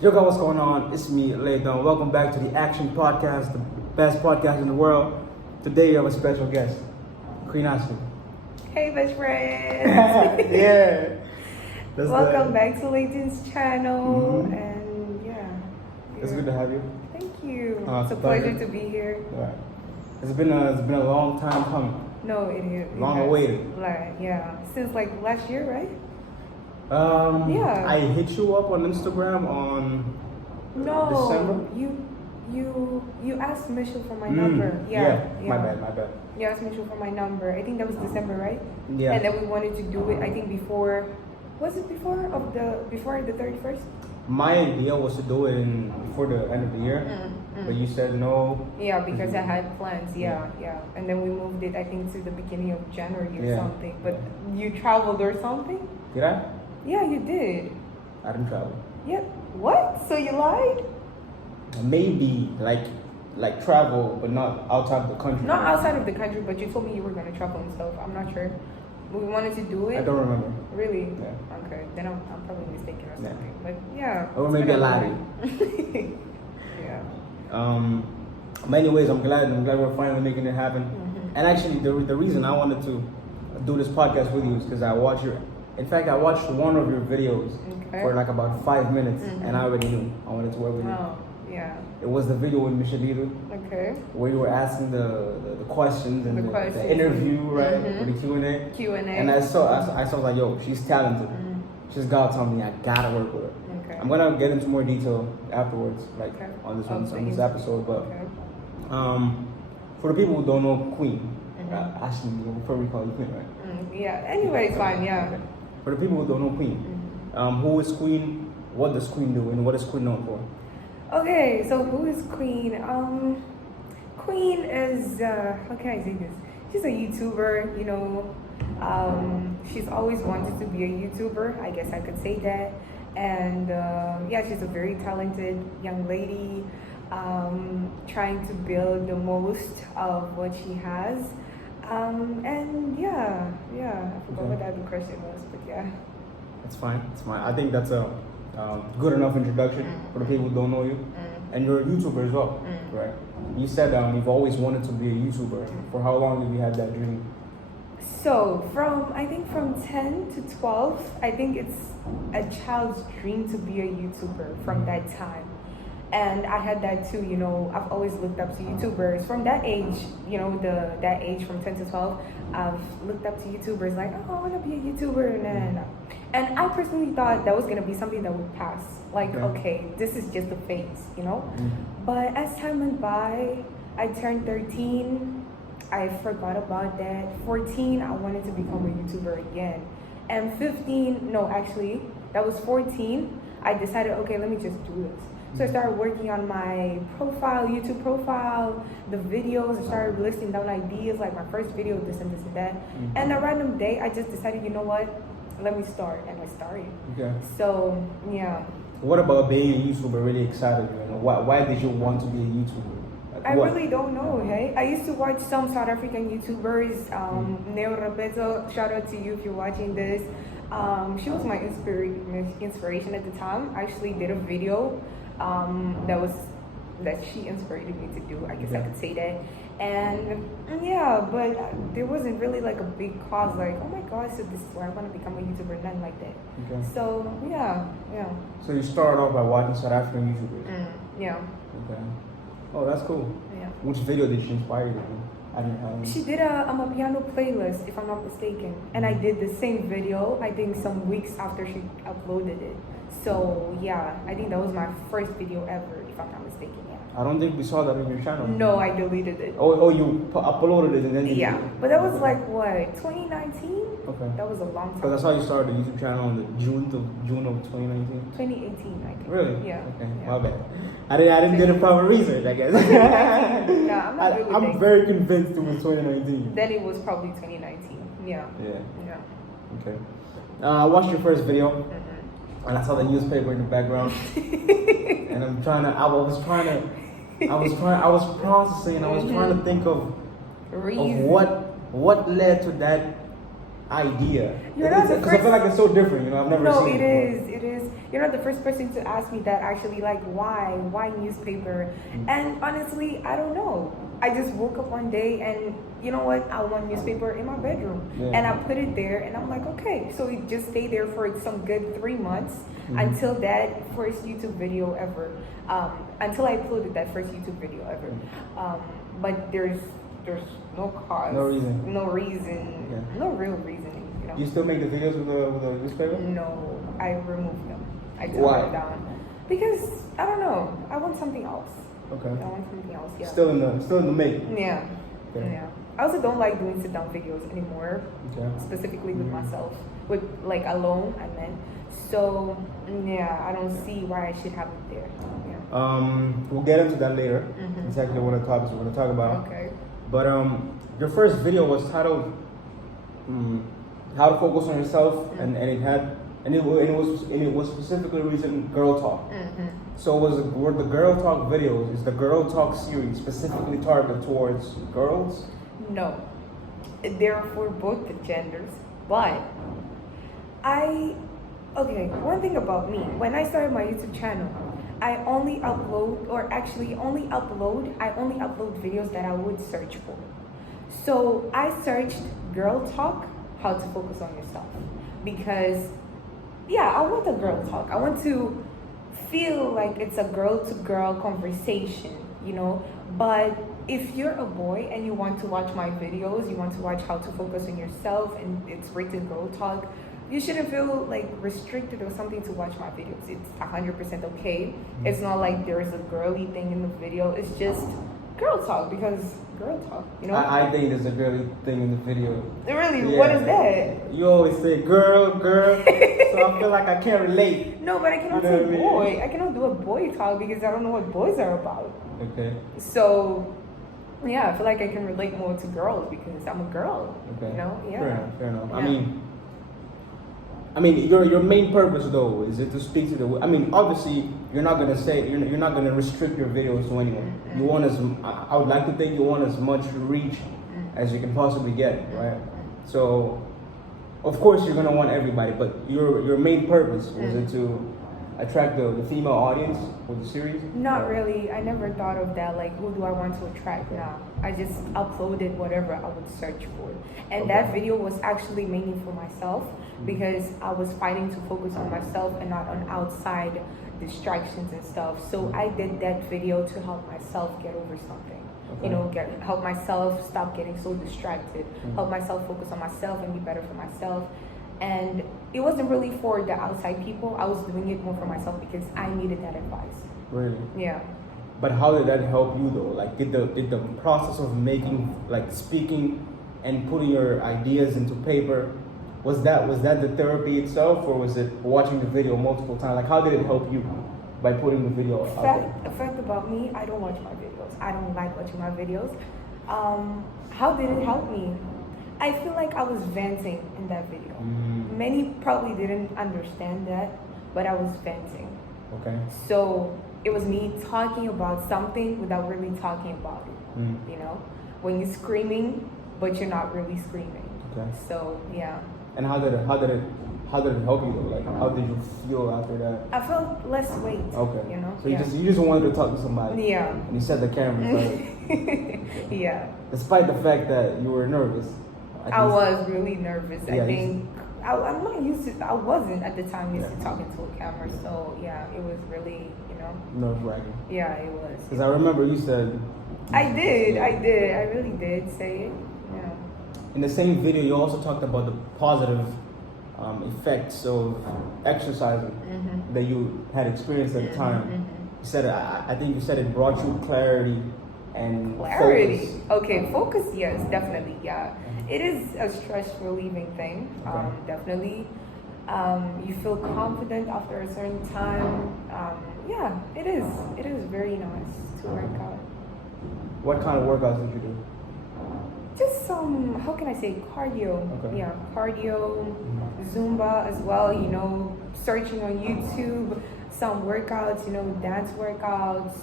Yo guys, what's going on? It's me, Layton. Welcome back to the Action Podcast, the best podcast in the world. Today we have a special guest, Queenashlynn. Hey, best friends. Yeah. Welcome back to Layton's channel. Mhm. And It's good to have you. Thank you. It's It's a pleasure to be here. Right. It's been a long time coming. No, it is. Long awaited. Since like last year, right? Yeah. I hit you up on Instagram on No. December. You asked Mitchell for my number. Yeah. My bad. You asked Mitchell for my number. I think that was December, right? Yeah. And then we wanted to do it. I think before. Was it before the 31st? My idea was to do it before the end of the year, but you said no. Yeah, because I had plans. Yeah. And then we moved it, I think, to the beginning of January or something. But you traveled or something? Did I? Yeah, you did. I didn't travel. Yeah. What? So you lied? Maybe like travel, but not outside the country. Not outside of the country, but you told me you were gonna travel and stuff. I'm not sure. We wanted to do it. I don't remember. Really? Yeah. Okay. Then I'm probably mistaken or something. But Or maybe a lie. Yeah. But anyways, I'm glad we're finally making it happen. Mm-hmm. And actually, the reason I wanted to do this podcast with you is because I watched one of your videos for like about 5 minutes, and I already knew I wanted to work with you. Oh, yeah. It was the video with Michelito. Okay. Where you were asking the questions and the interview, right? Mm-hmm. With the Q&A. Q&A. And I saw like, yo, she's talented. She's got something. I gotta work with her. Okay. I'm gonna get into more detail afterwards, like on this episode. But for the people who don't know Queen, actually, before we call you Queen, right? Yeah. Anyway, it's fine. Yeah. Okay. For the people who don't know Queen, who is Queen? What does Queen do? And what is Queen known for? Okay, so who is Queen? Queen is how can I say this? She's a YouTuber, you know. She's always wanted to be a YouTuber, I guess I could say that. And she's a very talented young lady, trying to build the most of what she has. I forgot what the other question was, but yeah. It's fine. I think that's a good enough introduction for the people who don't know you. And you're a YouTuber as well, right? You said you've always wanted to be a YouTuber. For how long have you had that dream? So from 10 to 12, I think it's a child's dream to be a YouTuber from that time. And I had that too, you know. I've always looked up to YouTubers from that age, you know, that age from 10 to 12. I've looked up to YouTubers like, oh, I want to be a YouTuber. And I personally thought that was going to be something that would pass. Like, okay, this is just a phase, you know. But as time went by, I turned 13. I forgot about that. 14, I wanted to become a YouTuber again. And 15, no, actually, that was 14. I decided, okay, let me just do this. So I started working on my profile, YouTube profile, the videos. I started listing down ideas, like my first video, this and this and that. And a random day, I just decided, you know what? Let me start. And I started. Okay. So, yeah. What about being a YouTuber really excited you? And why did you want to be a YouTuber? Like, I really don't know, hey? I used to watch some South African YouTubers. Neo Rapeto, shout out to you if you're watching this. She was my inspiration at the time. I actually did a video that she inspired me to do. I guess I could say that. And but there wasn't really like a big cause like, oh my god, so this is where I want to become a YouTuber, nothing like that. Okay. So So you started off by watching South African YouTubers. Yeah. Okay. Oh, that's cool. Yeah. Which video did she inspire you to do? She did a piano playlist, if I'm not mistaken, and I did the same video. I think some weeks after she uploaded it. So I think that was my first video ever, if I'm not mistaken. I don't think we saw that on your channel. No, I deleted it. Oh, you uploaded it and then you but that was like what, 2019? Okay. That was a long time. Because I saw you started a YouTube channel in June of 2019. 2018, I think. Really? Yeah. Okay. My bad. I didn't do the proper research, I guess. I'm very convinced it was 2019. Then it was probably 2019. Yeah. Okay. I watched your first video. And I saw the newspaper in the background, and I was processing, and I was trying to think of what led to that idea? You're not the Because I feel like it's so different. You know, I've never No, seen it it. is. It is. You're not the first person to ask me that. Actually, like, why newspaper? And honestly, I don't know. I just woke up one day and you know what? I want newspaper in my bedroom, and I put it there, and I'm like, okay. So it just stayed there for some good 3 months until that first YouTube video ever. Until I uploaded that first YouTube video ever. But there's no cause, No reason. no reason, no real reasoning. You know. You still make the videos with the newspaper? No, I removed them. I took Why? them down because I don't know. I want something else. Okay. I want something else. Yeah. Still in the making. Yeah. Okay. Yeah. I also don't like doing sit down videos anymore. Okay. Specifically with myself, with like alone. I meant. So yeah, I don't see why I should have it there. Yeah. We'll get into that later. Exactly one of the topics we're gonna talk about. Okay. But your first video was titled "How to Focus on Yourself," and it was specifically reason Girl Talk. So were the Girl Talk videos? Is the Girl Talk series specifically targeted towards girls? No, they're for both the genders. But one thing about me, when I started my YouTube channel, I only upload videos that I would search for. So I searched Girl Talk, how to focus on yourself. Because, I want a girl talk. I want to feel like it's a girl-to-girl conversation, you know? But if you're a boy and you want to watch my videos, you want to watch how to focus on yourself, and it's rated Girl Talk, you shouldn't feel like restricted or something to watch my videos. It's 100% okay. It's not like there's a girly thing in the video. It's just girl talk because girl talk, you know? I think there's a girly thing in the video. Really? Yeah. What is that? You always say girl, so I feel like I can't relate. No, but I cannot say boy. I cannot do a boy talk because I don't know what boys are about. Okay. So, I feel like I can relate more to girls because I'm a girl. Okay. You know? Yeah. Fair enough. Yeah. I mean, your main purpose though is it to speak to the. I mean, obviously you're not gonna restrict your videos to anyone. You want I would like to think you want as much reach as you can possibly get, right? So, of course you're gonna want everybody, but your main purpose was it to attract the female audience with the series? Not really. I never thought of that. Like, who do I want to attract now? I just uploaded whatever I would search for. And that video was actually mainly for myself because I was fighting to focus on myself and not on outside distractions and stuff. So I did that video to help myself get over something. Okay. You know, help myself stop getting so distracted. Help myself focus on myself and be better for myself. And it wasn't really for the outside people. I was doing it more for myself because I needed that advice. Really? Yeah. But how did that help you though? Like, did the process of speaking and putting your ideas into paper, was that the therapy itself, or was it watching the video multiple times? Like, how did it help you by putting the video out there? The fact about me, I don't watch my videos. I don't like watching my videos. How did it help me? I feel like I was venting in that video. Many probably didn't understand that, but I was venting. Okay. So it was me talking about something without really talking about it. You know, when you're screaming, but you're not really screaming. Okay. So yeah. And how did it help you though? Like, how did you feel after that? I felt less weight. Okay. You know. So you just wanted to talk to somebody. Yeah. And you set the camera. Yeah. Despite the fact that you were nervous. I was really nervous. Yeah, I think I'm not used to. I wasn't at the time used to talking to a camera. So yeah, it was really, you know. Nerve-wracking. Yeah, it was. Because I remember you said. I really did say it. Yeah. In the same video, you also talked about the positive effects of exercising that you had experienced at the time. You said, I think you said it brought you clarity and focus. Okay, focus, yes, definitely, yeah. It is a stress relieving thing, definitely. You feel confident after a certain time. Yeah, it is. It is very nice to work out. What kind of workouts did you do? Just some, how can I say, cardio. Okay. Yeah, cardio, Zumba as well, you know, searching on YouTube, some workouts, you know, dance workouts.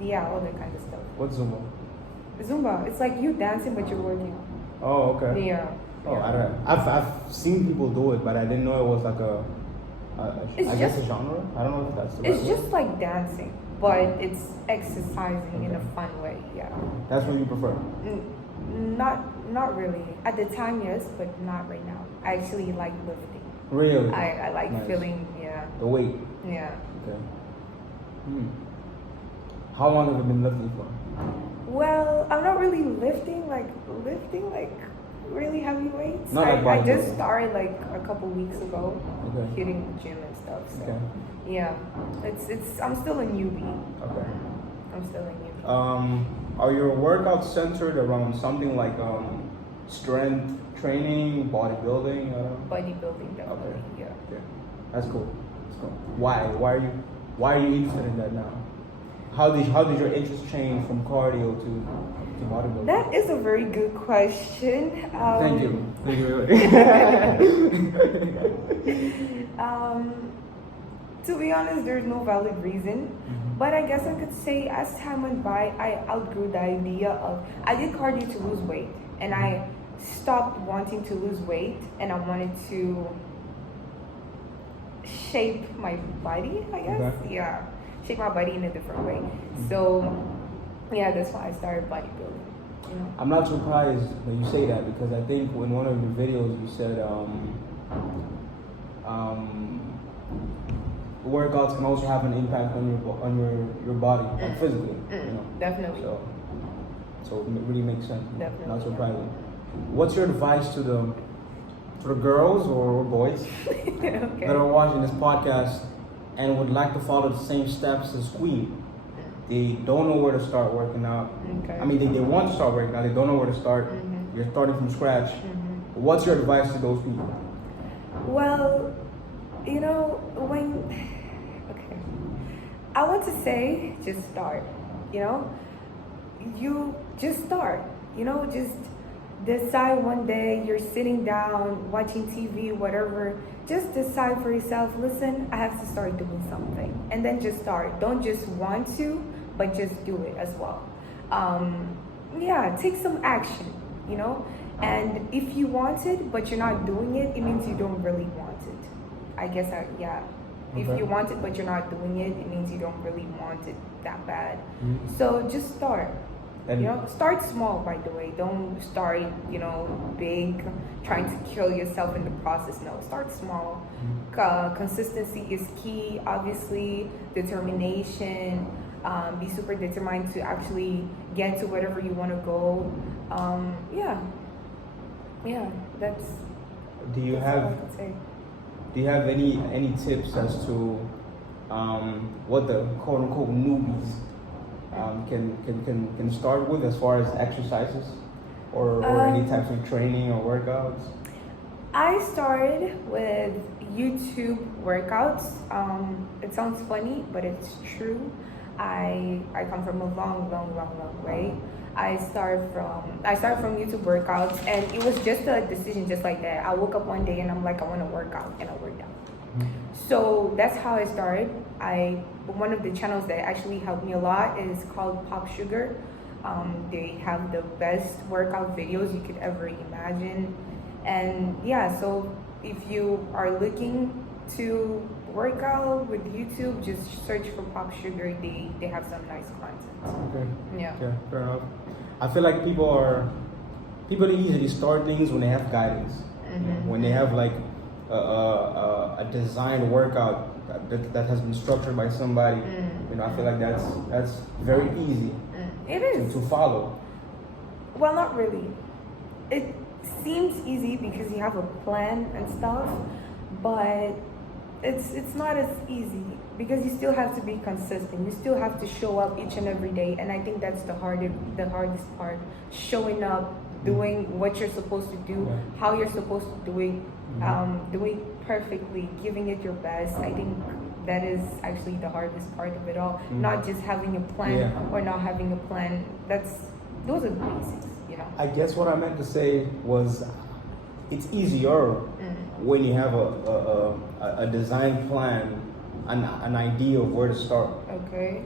Yeah, all that kind of stuff. What's Zumba? Zumba, it's like you dancing but you're working. Oh, okay. Yeah. Oh, I don't. I've seen people do it, but I didn't know it was like I guess a genre. I don't know if that's the It's right just word. like dancing, but it's exercising in a fun way. Yeah. That's what you prefer. Not really. At the time, yes, but not right now. I actually like lifting. Really? I like Nice. feeling, yeah. The weight. Yeah. Okay. How long have you been lifting for? Well, I'm not really lifting like really heavy weights. Not like I just bodybuilding. started like a couple weeks ago, Okay. hitting the gym and stuff. So Okay. yeah, it's I'm still a newbie. Okay. I'm still a newbie. Are your workouts centered around something like strength training, bodybuilding? Bodybuilding, definitely. Okay. Yeah. Okay. That's cool. That's cool. Why? Why are you interested in that now? How did your interest change from cardio to bodybuilding? That is a very good question. Thank you. Thank you. To be honest, there's no valid reason. But I guess I could say as time went by, I outgrew the idea of, I did cardio to lose weight. And I stopped wanting to lose weight. And I wanted to shape my body, I guess. Okay. Yeah. Shape my body in a different way. So, yeah, that's why I started bodybuilding. You know? I'm not surprised that you say that because I think in one of your videos you said workouts can also have an impact on your body, like physically. You know? Definitely. So it really makes sense. Definitely. Not surprising. What's your advice to the girls or boys Okay. that are watching this podcast and would like to follow the same steps as Queen? They don't know where to start working out. Okay. I mean, they want to start working out. They don't know where to start. You're starting from scratch. What's your advice to those people? Well, you know, okay, I want to say just start, you know, you just start, you know, just decide one day you're sitting down watching TV, whatever, just decide for yourself, listen, I have to start doing something, and then just start. Don't just want to, but just do it as well. Yeah, take some action, you know, and if you want it but you're not doing it, it means you don't really want it. I guess if Okay. you want it but you're not doing it, it means you don't really want it that bad. Mhm. So just start. And You know, start small, by the way. Don't start, you know, big, trying to kill yourself in the process. No, start small. Consistency is key, obviously. Determination. Be super determined to actually get to whatever you want to go. Yeah, that's do you that's all I have could say. do you have any tips as to what the quote unquote newbies can start with as far as exercises or any types of training or workouts? I started with YouTube workouts. It sounds funny, but it's true. I come from a long way. I started from YouTube workouts, and it was just a decision, just like that. I woke up one day and I'm like, I want to work out, and I worked out. So that's how I started. One of the channels that actually helped me a lot is called Pop Sugar. They have the best workout videos you could ever imagine. And yeah, so if you are looking to work out with YouTube, just search for Pop Sugar. They have some nice content. Okay. Yeah. Okay, fair enough. I feel like people easily start things when they have guidance. When they have like a designed workout that has been structured by somebody. You know, I feel like that's very easy It is. to follow. Well, not really. It seems easy because you have a plan and stuff, but it's not as easy because you still have to be consistent. You still have to show up each and every day, and I think that's the hardest part. Showing up, doing what you're supposed to do, how you're supposed to do it, doing perfectly, giving it your best. I think that is actually the hardest part of it all. Not just having a plan or not having a plan. Those are the basics, you know. I guess what I meant to say was it's easier when you have a design plan, an idea of where to start. Okay.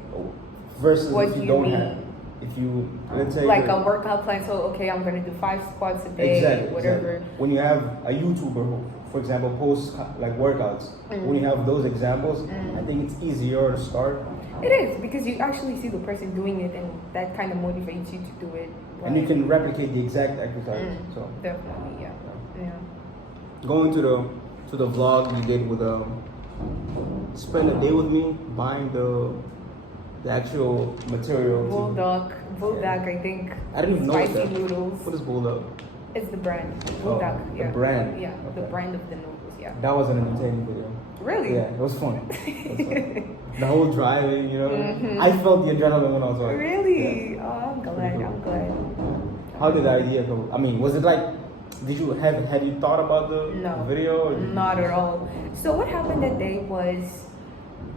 Versus What if do you you don't mean? have. if you, let's say like a workout plan. So okay, I'm gonna do 5 squats a day, whatever. Exactly. When you have a YouTuber who, for example, posts like workouts, when you have those examples, I think it's easier to start. It is, because you actually see the person doing it, and that kind of motivates you to do it. And you can replicate the exact exercise. So definitely, yeah. Going to the vlog you did with spend a day with me buying the actual material. Bulldog, I think. I didn't even know spicy that. noodles. What is Bulldog? It's the brand. Bulldog. The brand. Yeah, Okay. the brand of the noodles. Yeah. That was an entertaining video. Really? Yeah, it was fun. The whole driving, you know. I felt the adrenaline when I was driving. Really? Yeah. Oh, I'm glad. Cool. I'm glad. How did the idea come? I mean, was it like, had you thought about the video? Or Not at all. So what happened that day was,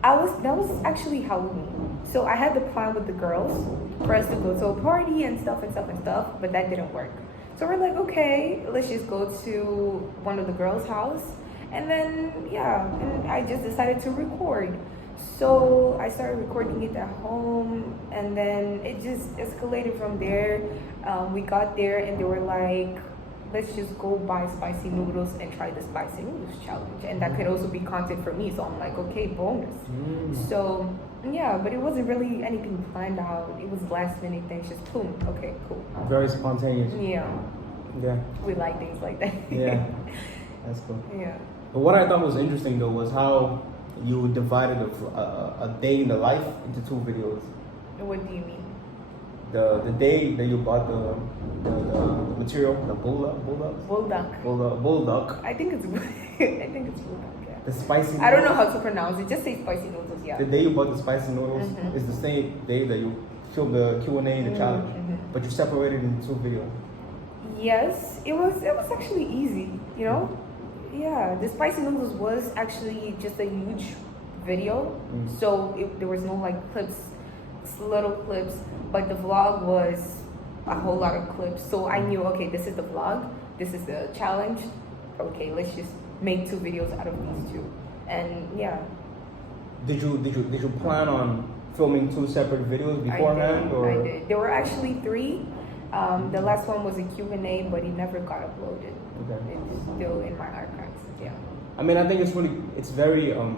that was actually Halloween. So I had the plan with the girls for us to go to a party and stuff, but that didn't work. So we're like, okay, let's just go to one of the girls' house. And then, and I just decided to record. So I started recording it at home, and then it just escalated from there. We got there, and they were like, let's just go buy spicy noodles and try the spicy noodles challenge. And that could also be content for me. So I'm like, okay, bonus. So, but it wasn't really anything planned out. It was last minute things, just boom, okay, cool. Very spontaneous. Yeah. We like things like that. Yeah, that's cool. Yeah. But what I thought was interesting though was how you divided a day in the life into 2 videos. What do you mean? The day that you bought the material, the bulldog. I think it's bulldog. Yeah. The spicy noodles. I don't know how to pronounce it. Just say spicy noodles. Yeah. The day you bought the spicy noodles is the same day that you filmed the Q&A and the challenge, but you separated into 2 videos. Yes, it was actually easy. You know. Yeah, the spicy noodles was actually just a huge video, so there was no like clips, little clips, but the vlog was a whole lot of clips. So I knew, okay, this is the vlog, this is the challenge. Okay, let's just make 2 videos out of these 2, and yeah. Did you plan on filming 2 separate videos beforehand, or? I did. There were actually 3. The last one was a Q&A, but it never got uploaded. Okay. It's still in my archives. Yeah. I mean, I think it's very, I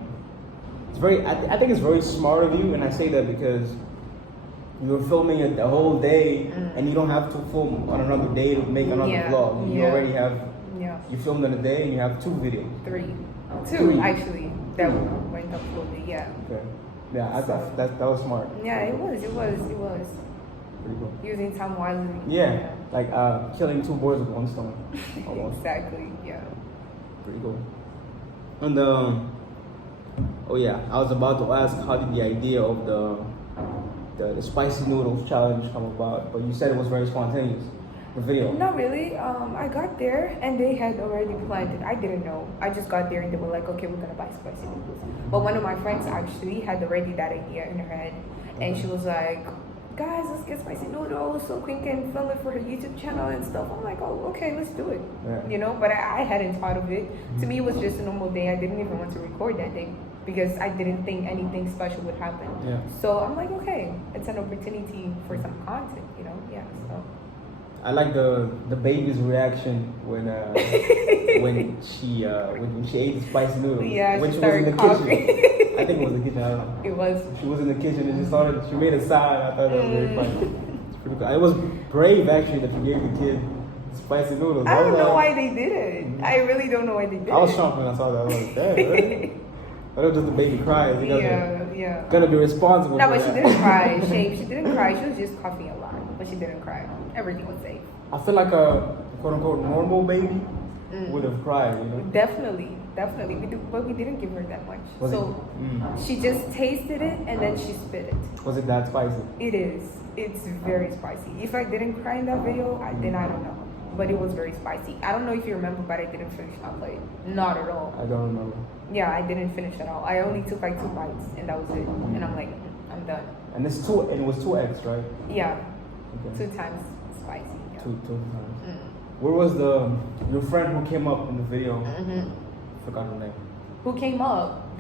think it's very smart of you, and I say that because you're filming it the whole day, and you don't have to film on another day to make another vlog. You already have, you filmed in a day, and you have 2 videos. 3. 2 actually, that went uploaded, Okay. Yeah, I thought that was smart. Yeah, it was. Pretty cool. Using time wisely. Yeah, like killing 2 birds with 1 stone. Almost. Exactly. Yeah. Pretty cool. And I was about to ask, how did the idea of the spicy noodles challenge come about? But you said it was very spontaneous. The video. Not really. I got there and they had already planned it. I didn't know. I just got there and they were like, okay, we're gonna buy spicy noodles. But one of my friends actually had already that idea in her head, and she was like, guys, let's get spicy noodles so Queen can film it for her YouTube channel and stuff. I'm like, oh, okay, let's do it. Yeah. You know, but I hadn't thought of it. To me, it was just a normal day. I didn't even want to record that day because I didn't think anything special would happen. Yeah. So I'm like, okay, it's an opportunity for some content, you know? Yeah, so. I like the baby's reaction when she ate the spicy noodles. Yeah, when she was in the started kitchen. I think it was the kitchen. I don't know. It was. She was in the kitchen and she made a sign. I thought that was very funny. It's pretty cool. It was brave actually that you gave the kid spicy noodles. I don't know why they did it. I really don't know why they did it. I was shocked when I saw that. I was like, damn. But it was just the baby cries. Yeah. Gonna be responsible. No, for but that. she didn't cry. She didn't cry. She was just coughing a lot, but she didn't cry. Everything was safe. I feel like a quote unquote normal baby would have cried, you know? Definitely. But we didn't give her that much. She just tasted it and then she spit it. Was it that spicy? It is. It's very spicy. If I didn't cry in that video, then I don't know. But it was very spicy. I don't know if you remember, but I didn't finish my plate. Not at all. I don't remember. Yeah, I didn't finish at all. I only took like 2 bites and that was it. And I'm like, I'm done. And it was 2x, right? Yeah. Okay. 2 times spicy. Yeah. 2 times. Where was your friend who came up in the video? Forgot her name. Who came up?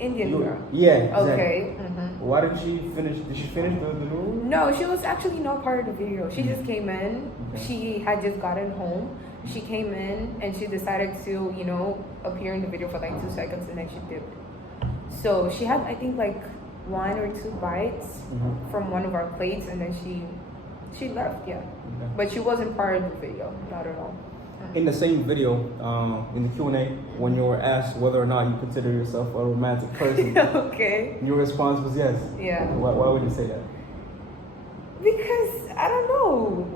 Indian girl. Yeah, exactly. Okay. Mm-hmm. Why did she finish? Did she finish the movie? No, she was actually not part of the video. She just came in. Okay. She had just gotten home. She came in and she decided to, you know, appear in the video for like 2 seconds and then she dipped. So she had, I think, like 1 or 2 bites from one of our plates and then she left, yeah. Okay. But she wasn't part of the video, not at all. In the same video, in the Q&A, when you were asked whether or not you consider yourself a romantic person, Okay. your response was yes. Yeah. Why would you say that? Because I don't know.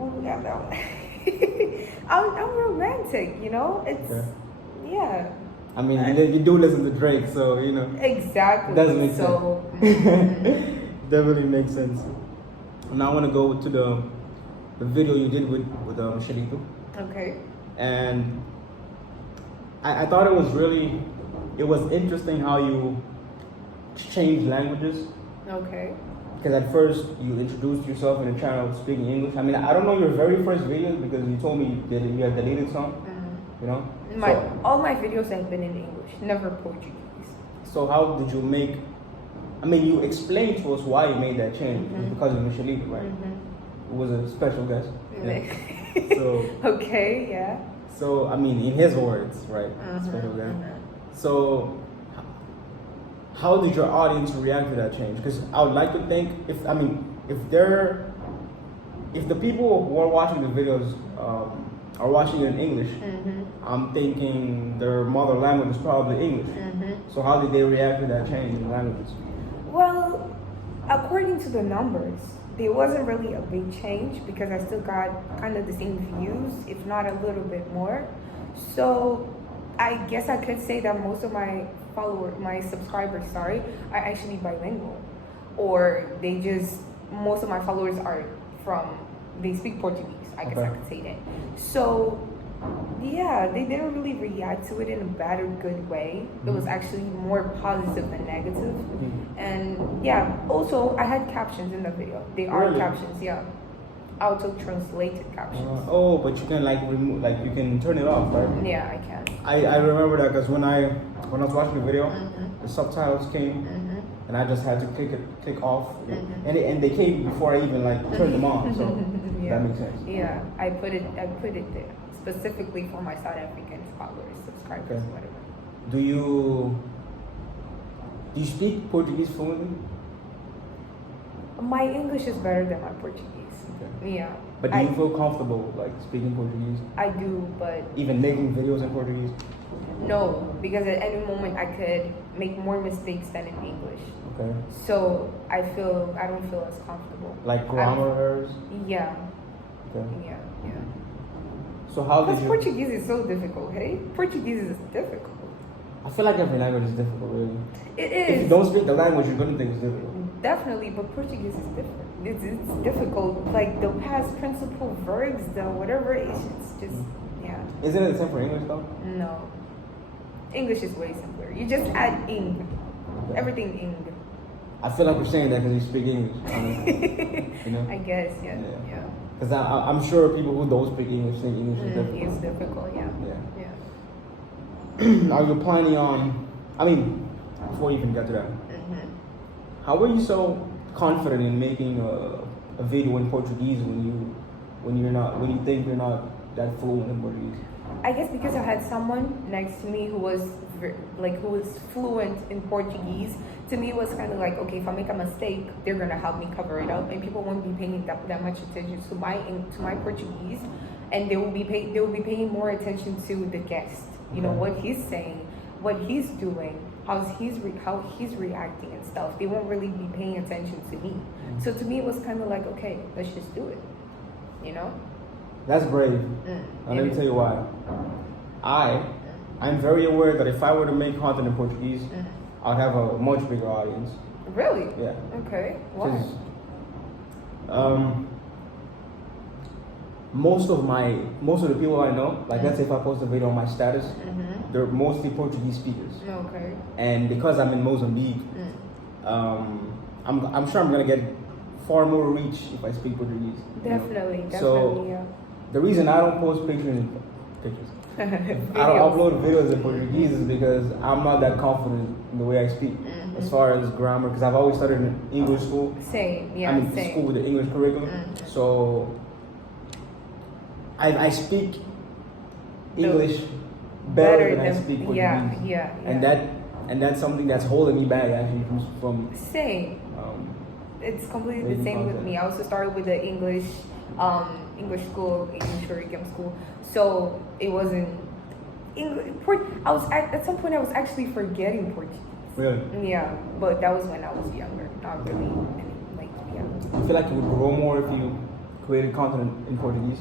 I'm romantic, you know. It's yeah. I mean, you do listen to Drake, so you know. Exactly. Doesn't make so, sense. Definitely makes sense. Now I want to go to the video you did with Michelito. Okay. And I thought it was interesting how you changed languages. Okay. Because at first you introduced yourself in the channel speaking English. I mean, I don't know your very first video because you told me you had deleted some. You know. All my videos have been in English, never Portuguese. So how did you make? I mean, you explained to us why you made that change. It was because of Michelito, right? It was a special guest. Yeah. So okay, yeah. So I mean, in his words, right? Special guest. So how did your audience react to that change? Because I would like to think if the people who are watching the videos are watching it in English, I'm thinking their mother language is probably English. So how did they react to that change in languages? Well, according to the numbers, there wasn't really a big change because I still got kind of the same views, if not a little bit more. So I guess I could say that most of my subscribers, are actually bilingual, or most of my followers they speak Portuguese. I guess I could say that. So yeah, they didn't really react to it in a bad or good way. It was actually more positive than negative. And yeah, also I had captions in the video. They are captions, yeah. Auto-translated captions. But you can remove, you can turn it off, right? Yeah, I can. I remember that because when I was watching the video, the subtitles came, and I just had to click off, and they came before I even turned them on. So that makes sense. Yeah, I put it there specifically for my South African followers, subscribers, whatever. Do you speak Portuguese fluently? My English is better than my Portuguese. Okay. Yeah. But do you feel comfortable speaking Portuguese? I do, but even making videos in Portuguese? No, because at any moment I could make more mistakes than in English. Okay. So I don't feel as comfortable. Like grammar errors? Yeah. Okay. Yeah. So how did you? Portuguese is so difficult, hey? Portuguese is difficult. I feel like every language is difficult, really. It is. If you don't speak the language, you're gonna think it's difficult. Definitely, but Portuguese is different. It's difficult. Like the past principal verbs, the whatever, it's just, yeah. Isn't it the same for English though? No. English is way simpler. You just add ing. Okay. Everything ing. I feel like you're saying that because you speak English. Honestly. You know? I guess, yeah. Because I'm sure people who don't speak English think English is difficult. It's difficult, yeah. Are you planning on? I mean, before you even get to that, how were you so confident in making a video in Portuguese when you think you're not that fluent in Portuguese? I guess because I had someone next to me who was fluent in Portuguese. To me, it was kind of like, okay, if I make a mistake, they're gonna help me cover it up, and people won't be paying that much attention to my Portuguese, and they will be paying more attention to the guest. You know what he's saying, what he's doing, how he's reacting and stuff. They won't really be paying attention to me. So to me, it was kind of like, okay, let's just do it. You know. That's brave. And let me tell you why. I'm very aware that if I were to make content in Portuguese, I'd have a much bigger audience. Really? Yeah. Okay. Why? Most of the people I know, let's say if I post a video on my status, they're mostly Portuguese speakers. Okay. And because I'm in Mozambique, I'm sure I'm gonna get far more reach if I speak Portuguese. Definitely, So, yeah. the reason I don't post I don't upload videos in Portuguese is because I'm not that confident in the way I speak as far as grammar, because I've always studied in English school. Same, yeah, I mean, same. school with the English curriculum. So I speak English better than I speak Portuguese. Yeah. And that's something that's holding me back actually from same. It's completely the same with me. I also started with the English school, English curriculum school. So it wasn't English. I was at some point I was actually forgetting Portuguese. Really? Yeah, but that was when I was younger. Not really. I feel like you would grow more if you created content in Portuguese.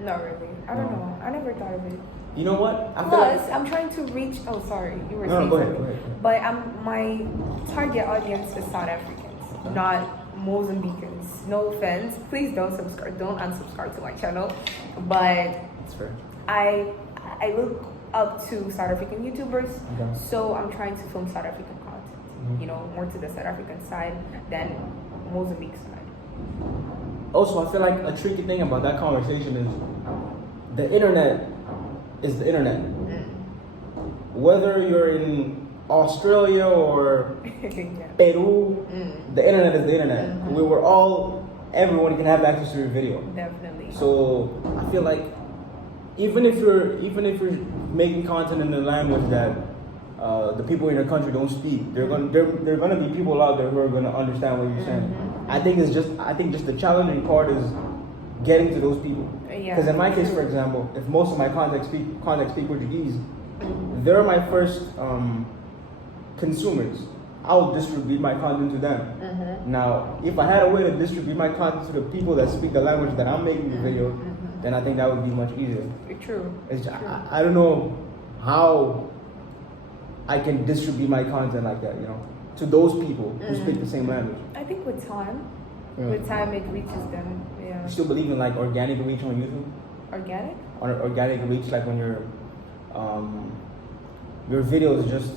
Not really. I don't know. I never thought of it. You know what? I'm trying to reach. Oh, sorry, you were saying go something. ahead. But my target audience is South Africans, not Mozambicans. No offense. Please don't unsubscribe to my channel. But that's fair. I look up to South African YouTubers, so I'm trying to film South African content. You know, more to the South African side than Mozambique side. Also, I feel like a tricky thing about that conversation is the internet is the internet. Whether you're in Australia or Peru, the internet is the internet. Everyone can have access to your video. Definitely. So I feel like even if you're making content in a language that the people in your country don't speak, there are gonna be people out there who are gonna understand what you're saying. I think just the challenging part is getting to those people. Because in my case, for example, if most of my contacts speak Portuguese, they're my first consumers. I'll distribute my content to them. Now, if I had a way to distribute my content to the people that speak the language that I'm making the video, then I think that would be much easier. True. I don't know how I can distribute my content like that, to those people who speak the same language. I think with time it reaches them. Yeah. You still believe in like organic reach on YouTube? Organic? Organic reach, like when your videos just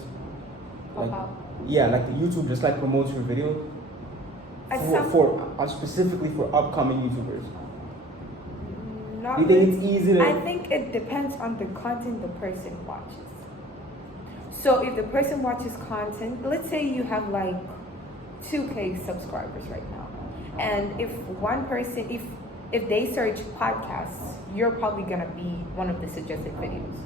like like YouTube just like promotes your video specifically for upcoming YouTubers. Not Do you think really. it's easy to? I think it depends on the content the person watches. So if the person watches content, let's say you have like 2K subscribers right now, and if one person, if they search podcasts, you're probably gonna be one of the suggested videos.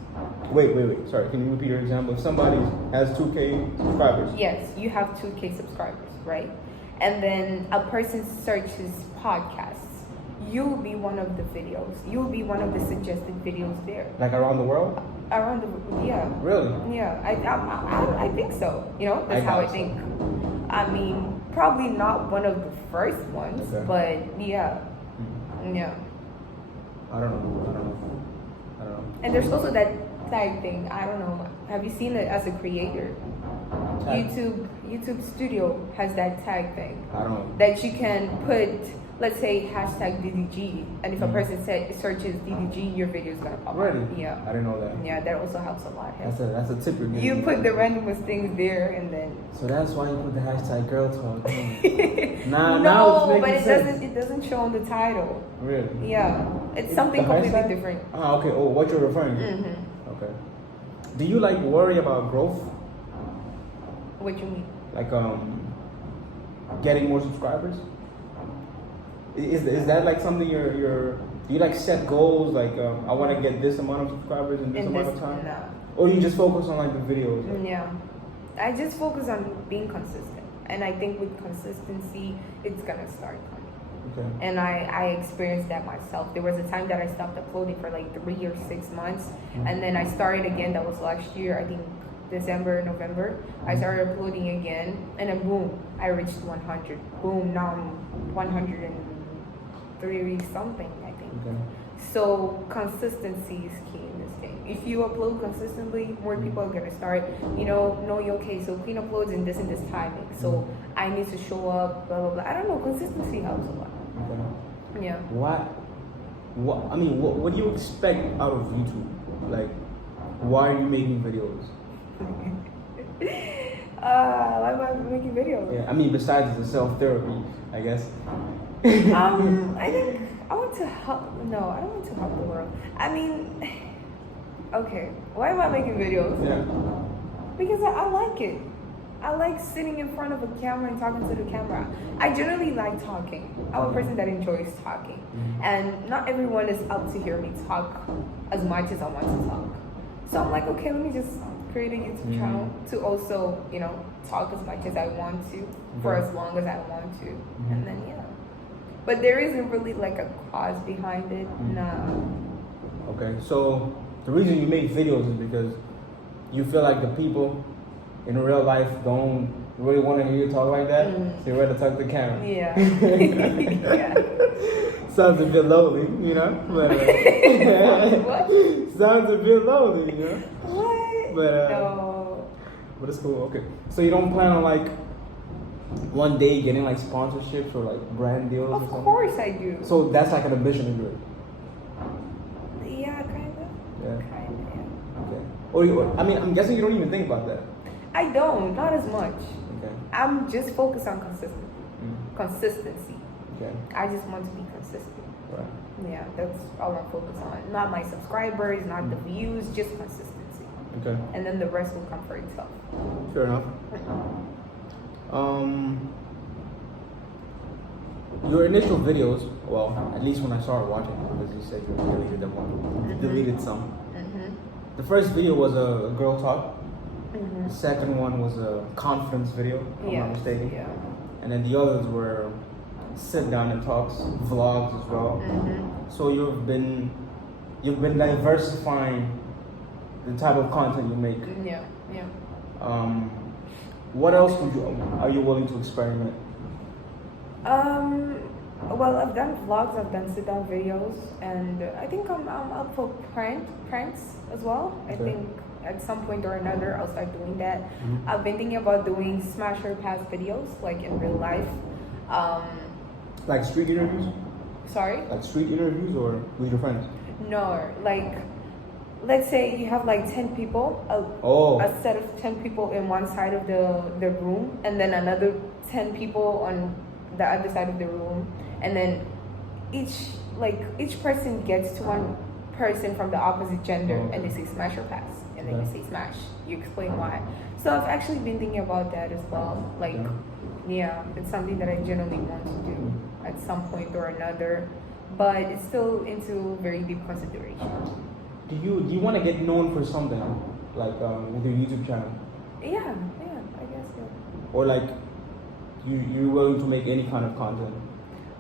Wait. Sorry, can you repeat your example? If somebody has 2K subscribers. Yes, you have 2K subscribers, right? And then a person searches podcasts. You'll be one of the videos. You'll be one of the suggested videos there. Like around the world? Yeah. Really? Yeah, I think so. That's how I think. I mean, probably not one of the first ones, but yeah. Yeah. I don't know. And there's also that tag thing. I don't know. Have you seen it as a creator? Tag. YouTube Studio has that tag thing. I don't know. That you can put, let's say, #DDG, and if a person searches DDG, your video is gonna pop up. Really? Yeah. I didn't know that. Yeah, that also helps a lot. That's a tip you're giving. You put the randomest things there, and then. So that's why you put the #girl talk. No, but it doesn't show on the title. Really? Yeah, it's something completely different. Ah, okay. Oh, what you're referring to? Okay. Do you like worry about growth? What you mean? Like getting more subscribers? Is that like something you're do you like set goals like I want to get this amount of subscribers in this amount of time? No. Or you just focus on like the videos? Like? Yeah, I just focus on being consistent, and I think with consistency, it's gonna start coming. Okay. And I experienced that myself. There was a time that I stopped uploading for like 3 or 6 months, and then I started again. That was last year, I think December, November. I started uploading again, and then boom, I reached 100. Boom, now I'm 130 something, I think. Okay. So consistency is key in this thing. If you upload consistently, more people are gonna start, knowing, okay, so Queen uploads in this timing, so I need to show up, blah blah blah. I don't know, consistency helps a lot. Okay. Yeah. What do you expect out of YouTube? Like, why are you making videos? Why am I making videos? Yeah, I mean, besides the self-therapy, I guess. I think I want to help. No, I don't want to help the world. I mean, Okay. Why am I making videos? Yeah. Because I like it. I like sitting in front of a camera and talking to the camera. I generally like talking. I'm a person that enjoys talking. And not everyone is up to hear me talk as much as I want to talk. So I'm like, okay, let me just create a YouTube channel to also, you know, talk as much as I want to for as long as I want to. And then, yeah. But there isn't really like a cause behind it. Nah. Okay, so the reason you make videos is because you feel like the people in real life don't really want to hear you talk like that, so you're ready to talk to the camera. Yeah. Yeah. Sounds a bit lonely, you know? But, What? Sounds a bit lonely, you know? What? But, no. But it's cool, okay. So you don't plan on like one day getting like sponsorships or like brand deals or Of something? course I do. So that's like an ambition to do it? Yeah, kind of. Yeah. Kind of, yeah. Okay. Or you, I mean, I'm guessing you don't even think about that. I don't, not as much. Okay. I'm just focused on consistency. Okay. I just want to be consistent. Right. Yeah, that's all I'm focused on. Not my subscribers, not the views, just consistency. Okay. And then the rest will come for itself. Fair enough. Your initial videos, well, at least when I started watching, because you said you deleted them one, you deleted some. The first video was a girl talk. The second one was a confidence video, if I'm not mistaken. Yeah. And then the others were sit down and talks, vlogs as well. So you've been diversifying the type of content you make. Yeah. Yeah. What else are you willing to experiment? Well, I've done vlogs, I've done sit-down videos, and I think I'm up for pranks as well. I think at some point or another I'll start doing that. I've been thinking about doing smash or pass videos, like in real life. Like street interviews? Sorry? Like street interviews or with your friends? No, like, let's say you have like 10 people, a set of 10 people in one side of the room, and then another 10 people on the other side of the room, and then each person gets to one person from the opposite gender, and they say smash or pass, and then you say smash. You explain why. So I've actually been thinking about that as well. Like, yeah, it's something that I genuinely want to do at some point or another, but it's still into very deep consideration. Do you want to get known for something, like with your YouTube channel? Yeah, I guess so. Or like you're willing to make any kind of content?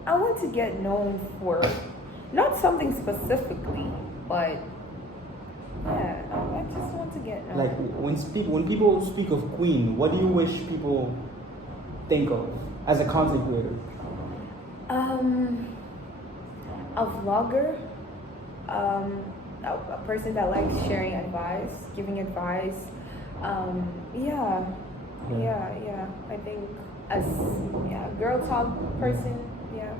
I want to get known for not something specifically, but yeah, I just want to get known. Like when people speak of Queen, what do you wish people think of as a content creator? A vlogger, a person that likes sharing advice, giving advice. Yeah. I think as girl talk person. Yeah.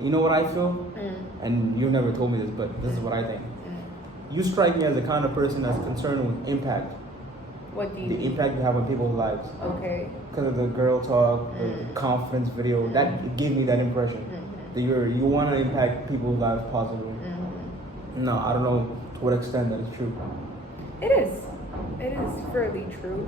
You know what I feel? And you never told me this, but this is what I think. You strike me as the kind of person that's concerned with impact. What do you The mean? impact you have on people's lives. Okay. Because of the girl talk, the confidence video, that gave me that impression. That you want to impact people's lives positively. No, I don't know to what extent that is true. It is fairly true.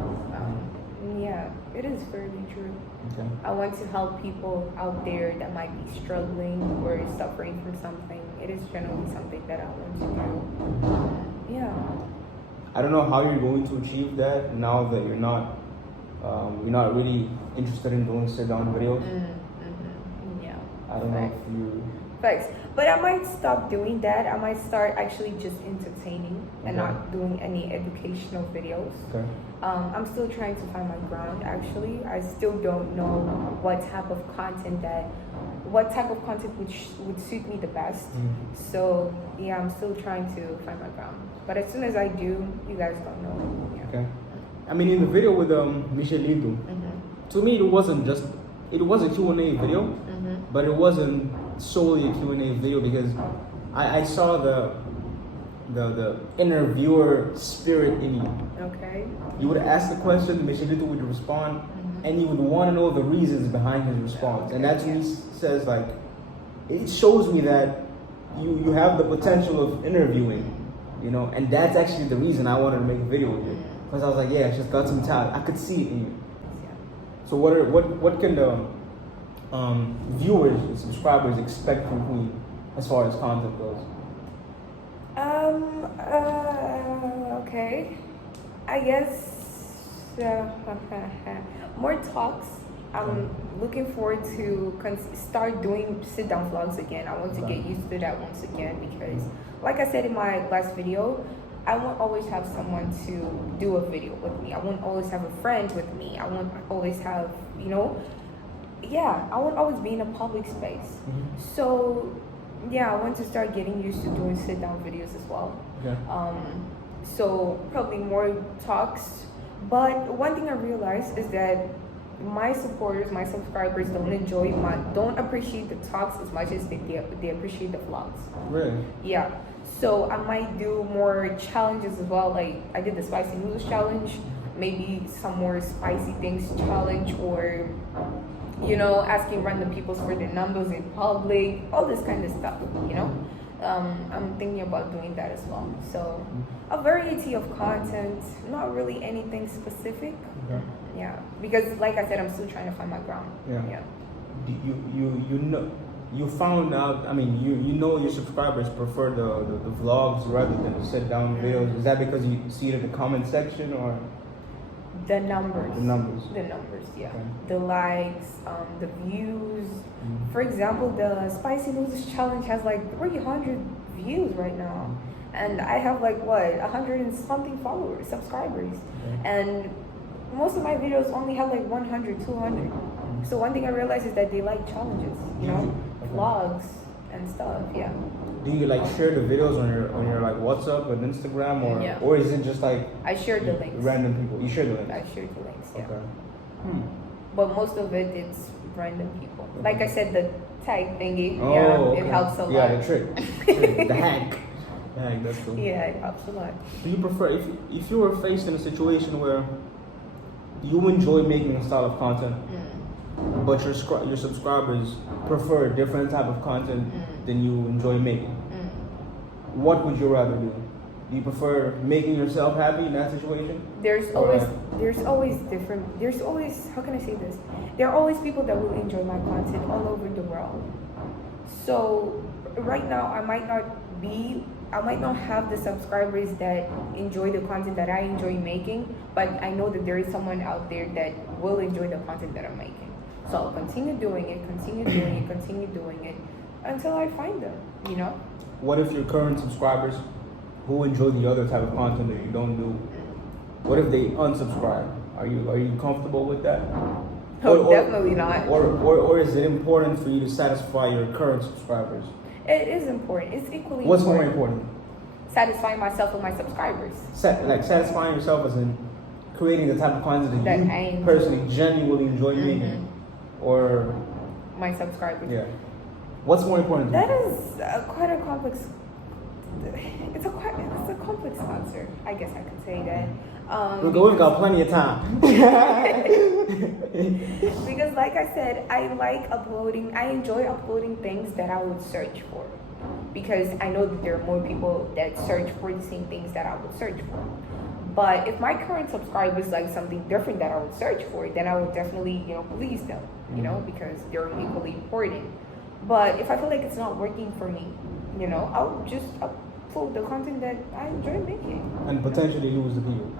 Yeah, it is fairly true. Okay. I want to help people out there that might be struggling or suffering from something. It is generally something that I want to do. Yeah. I don't know how you're going to achieve that now that you're not really interested in doing sit-down videos. Yeah. I don't know if you. Facts. But I might stop doing that. I might start actually just entertaining and not doing any educational videos. Okay. I'm still trying to find my ground. Actually, I still don't know what type of content would suit me the best. So yeah, I'm still trying to find my ground. But as soon as I do, you guys don't know. Yeah. Okay. I mean, in the video with Michelito, to me it was a Q&A video, but it wasn't solely a Q&A video because I saw the interviewer spirit in you. Okay. You would ask the question, Michelito would respond, and you would want to know the reasons behind his response. And that's when he says, like, it shows me that you have the potential of interviewing. you know, and that's actually the reason I wanted to make a video with you, because I was like, yeah, she's got some talent. I could see it in you. Yeah. So what can the viewers and subscribers expect from Queen as far as content goes? Okay. I guess more talks. I'm looking forward to start doing sit-down vlogs again. I want to get used to that once again because, like I said in my last video, I won't always have someone to do a video with me. I won't always have a friend with me. I won't always have, you know, I won't always be in a public space. So, I want to start getting used to doing sit-down videos as well. So probably more talks. But one thing I realized is that my supporters, my subscribers don't appreciate the talks as much as they appreciate the vlogs. Really? Yeah. So I might do more challenges as well. Like I did the spicy noodles challenge, maybe some more spicy things challenge, or you know, asking random people for their numbers in public, all this kind of stuff, you know. I'm thinking about doing that as well. So a variety of content, not really anything specific. Yeah, because like I said, I'm still trying to find my ground. Yeah. You found out. I mean, you know your subscribers prefer the vlogs rather than the sit down videos. Is that because you see it in the comment section or? The numbers. The numbers, yeah. Okay. The likes, the views. For example, the Spicy Noodles Challenge has like 300 views right now. And I have like, 100 and something subscribers. And most of my videos only have like 100, 200. So one thing I realized is that they like challenges, you know, vlogs and stuff, Do you like share the videos on your like WhatsApp and Instagram or is it just like I shared the links. Random people. You share the links. I shared the links. Yeah. Okay. But most of it's random people. Like I said, the tag thingy. Okay. It helps a lot. Yeah, the trick. The hack. That's cool. Yeah, it helps a lot. Do you prefer if you were faced in a situation where you enjoy making a style of content, but your subscribers prefer a different type of content than you enjoy making? What would you rather do? Do you prefer making yourself happy in that situation? There's always how can I say this? There are always people that will enjoy my content all over the world. So right now I might not have the subscribers that enjoy the content that I enjoy making, but I know that there is someone out there that will enjoy the content that I'm making. So I'll continue doing it until I find them, you know? What if your current subscribers who enjoy the other type of content that you don't do, what if they unsubscribe? Are you comfortable with that? Definitely not. Or is it important for you to satisfy your current subscribers? It is important. It's equally What's important. more important? Satisfying myself and my subscribers. Like satisfying yourself as in creating the type of content that you personally genuinely enjoy making, or my subscribers. Yeah. What's more important? That is quite a complex. It's a complex answer. I guess I could say that. We've got plenty of time. Because like I said, I enjoy uploading things that I would search for. Because I know that there are more people that search for the same things that I would search for. But if my current subscribers like something different that I would search for, then I would definitely, please them, because they're equally important. But if I feel like it's not working for me, I'll just upload the content that I enjoy making. And potentially lose the people.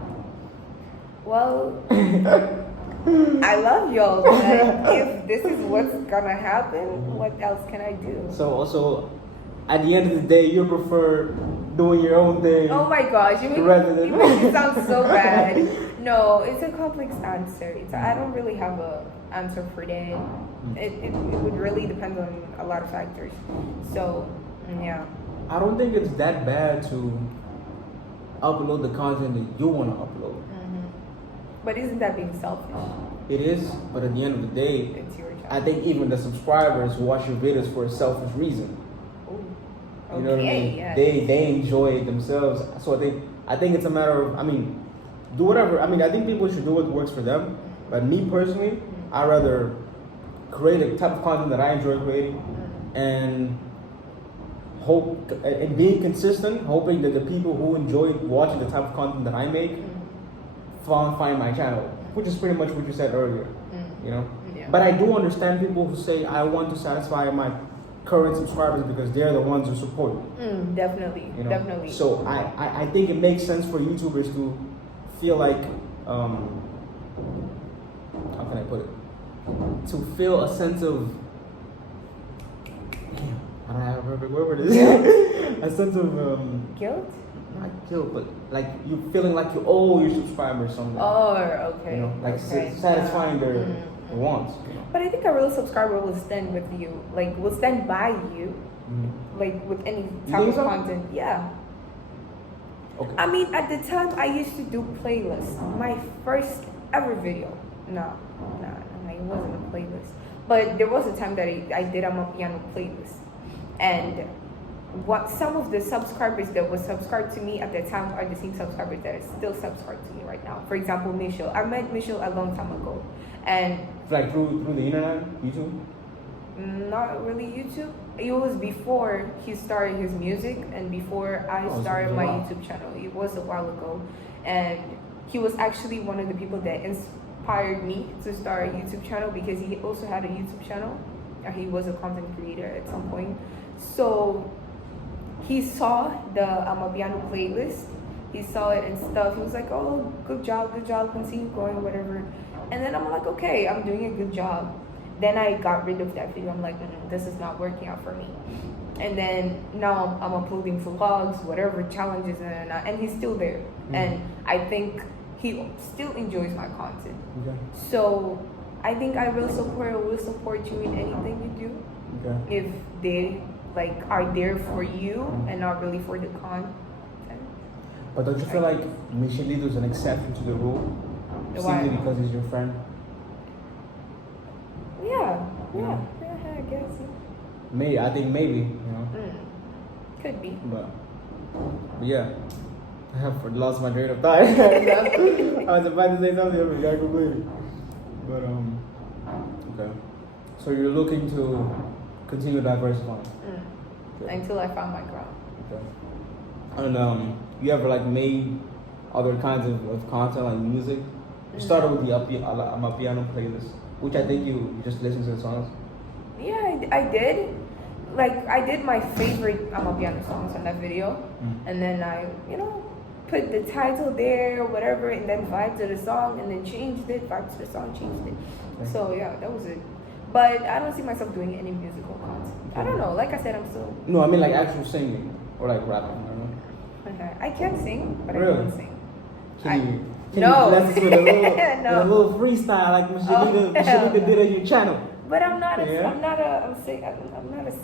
Well, I love y'all, but if this is what's gonna happen, what else can I do? So at the end of the day, you prefer doing your own thing. Oh my gosh, you make it sound so bad. No, it's a complex answer. I don't really have a answer for that. It would really depend on a lot of factors. So, yeah. I don't think it's that bad to upload the content that you want to upload. But isn't that being selfish? It is, but at the end of the day, it's your job. I think even the subscribers watch your videos for a selfish reason. Ooh. Okay, you know what I mean? yes. They enjoy it themselves. So I think it's a matter of, do whatever. I think people should do what works for them. But me personally, I rather create a type of content that I enjoy creating, and hope and being consistent, hoping that the people who enjoy watching the type of content that I make find my channel, which is pretty much what you said earlier. You know, but I do understand people who say I want to satisfy my current subscribers because they're the ones who support. Definitely, you know? definitely. So I think it makes sense for YouTubers to feel like how can I put it? To feel a sense of I don't have a perfect word for this. A sense of guilt? Not guilt, but like you feeling like you owe your subscribers something. Oh, okay. You know, like okay. satisfying their wants. You know? But I think a real subscriber will stand with you, like will stand by you, like with any type of content. Yeah. Okay. I mean, at the time I used to do playlists. My first ever video. No, it wasn't a playlist. But there was a time that I did a piano playlist, and what some of the subscribers that was subscribed to me at the time are the same subscribers that are still subscribed to me right now. For example, Michelle. I met Michelle a long time ago, and like through the internet, YouTube. Not really YouTube. It was before he started his music and before I started my YouTube channel. It was a while ago, and he was actually one of the people that inspired me to start a YouTube channel because he also had a YouTube channel. He was a content creator at some point, so he saw the Amapiano playlist. He saw it and stuff. He was like, "Oh, good job, continue going, whatever." And then I'm like, "Okay, I'm doing a good job." Then I got rid of that video. I'm like, this is not working out for me. And then now I'm uploading vlogs, whatever, challenges, and he's still there. And I think he still enjoys my content. Okay. So I think I will support you in anything you do. Okay. If they are there for you and not really for the content. But don't you feel like Michelito is an exception to the rule? Why? Simply because he's your friend? Yeah, I guess. I think maybe, you know. Could be. But yeah, I have lost my train of thought. I was about to say something, but I completely. But okay. So you're looking to continue diversifying. Okay. Until I found my ground. Okay. And you ever made other kinds of content like music? You started with the Amapiano playlist, which I think you just listen to the songs. Yeah, I did. I did my favorite Amapiano songs on that video, and then I, put the title there or whatever, and then vibe to the song, and then changed it, vibe to the song, changed it. Okay. So yeah, that was it. But I don't see myself doing any musical content. Okay. I don't know. Like I said, I'm still. No, I mean actual singing or rapping. I don't know. Okay. I can sing, but really? I don't sing. Can no. you bless us with a little freestyle like Michelita did on your channel? But I'm not a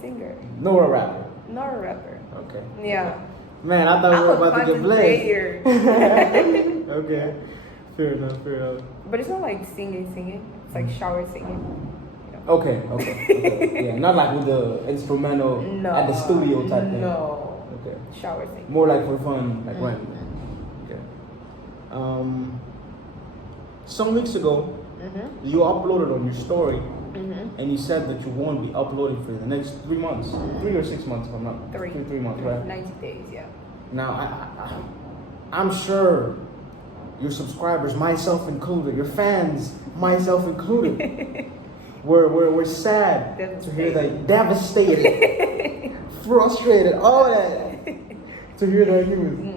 singer. Nor a rapper. Nor a rapper. Okay. Yeah. Okay. Man, I thought we were about to get blessed. Okay. Fair enough. But it's not like singing. It's like shower singing. Okay. Yeah, not like with the instrumental at the studio type thing. No. Okay. Shower singing. More like for fun, like when. Okay. Some weeks ago, you uploaded on your story, and you said that you won't be uploading for the next 3 months, 3 or 6 months, if I'm not 3 months, right? 90 days, yeah. Now, I'm sure your subscribers, myself included, your fans, myself included, were sad to hear that, devastated, frustrated, all that, to hear that news.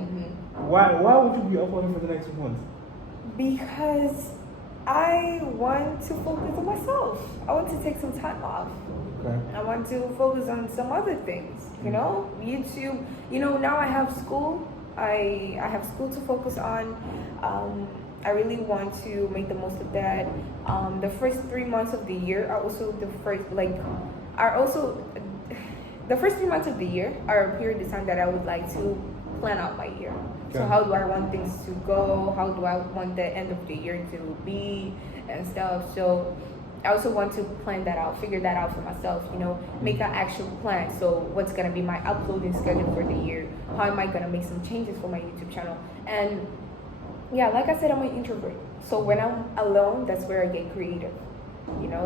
Why would you be uploading for the next 2 months? Because I want to focus on myself. I want to take some time off. Okay. I want to focus on some other things, YouTube. Now I have school. I have school to focus on. I really want to make the most of that. The first 3 months of the year are also the first 3 months of the year are a period of time that I would like to plan out my year. Okay. So how do I want things to go? How do I want the end of the year to be and stuff? So I also want to plan that out, figure that out for myself, make an actual plan. So what's going to be my uploading schedule for the year? How am I going to make some changes for my YouTube channel? And yeah, like I said, I'm an introvert. So when I'm alone, that's where I get creative.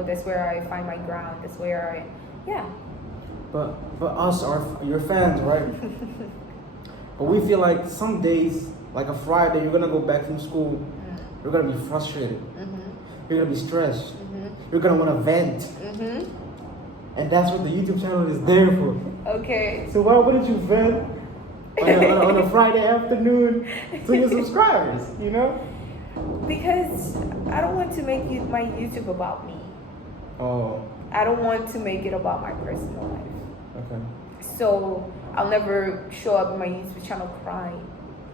That's where I find my ground. That's where But us, your fans, right? But we feel like some days, like a Friday, you're gonna go back from school. You're gonna be frustrated. You're gonna be stressed. You're gonna want to vent. And that's what the YouTube channel is there for. Okay. So why wouldn't you vent on a Friday afternoon to your subscribers? You know? Because I don't want to make my YouTube about me. Oh. I don't want to make it about my personal life. Okay. So I'll never show up on my YouTube channel crying.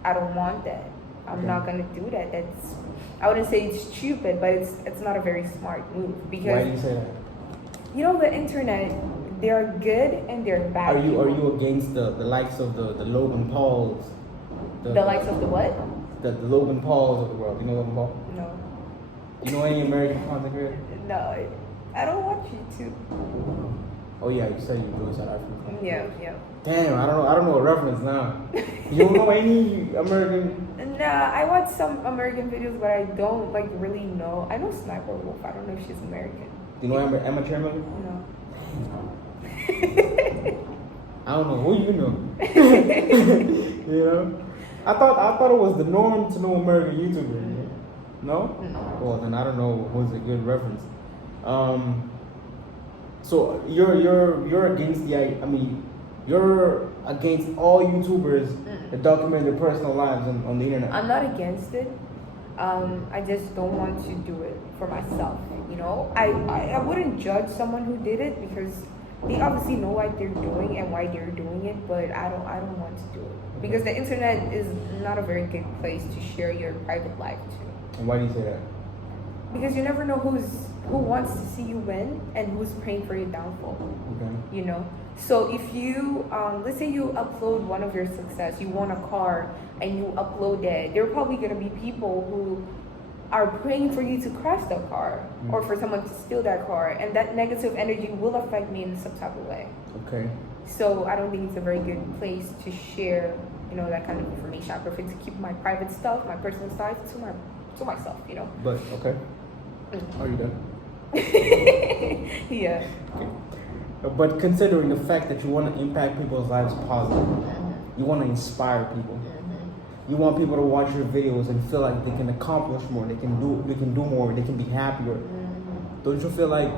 I don't want that. I'm not gonna do that. I wouldn't say it's stupid, but it's not a very smart move. Because why do you say that? you know, the internet, they're good and they're bad. Are you against the likes of the Logan Pauls? The likes of the what? The Logan Pauls of the world. You know Logan Paul? No. You know any American content creator? No, I don't watch YouTube. Oh yeah, you said you do South African. Yeah. Damn, I don't know a reference now. You don't know any American? Nah, I watch some American videos, but I don't like really know. I know Sniper Wolf. I don't know if she's American. Do you know Emma Chamberlain? No. I don't know. Who you know? You know? I thought it was the norm to know American YouTubers. No? Well, then I don't know what's a good reference. So you're against you're against all YouTubers that document their personal lives on the internet. I'm not against it. I just don't want to do it for myself. You know, I wouldn't judge someone who did it because they obviously know what they're doing and why they're doing it, but I don't want to do it because the internet is not a very good place to share your private life to. And why do you say that? Because you never know who wants to see you win and who's praying for your downfall. Okay. You know, so if you let's say you upload one of your success, you won a car and you upload that, there are probably going to be people who are praying for you to crash the car or for someone to steal that car, and that negative energy will affect me in some type of way. Okay. So I don't think it's a very good place to share, you know, that kind of information. I prefer to keep my private stuff, my personal stuff to myself, you know. But okay. Are you done? Yeah. Okay. But considering the fact that you want to impact people's lives positively, you want to inspire people. You want people to watch your videos and feel like they can accomplish more, they can do more, they can be happier. Don't you feel like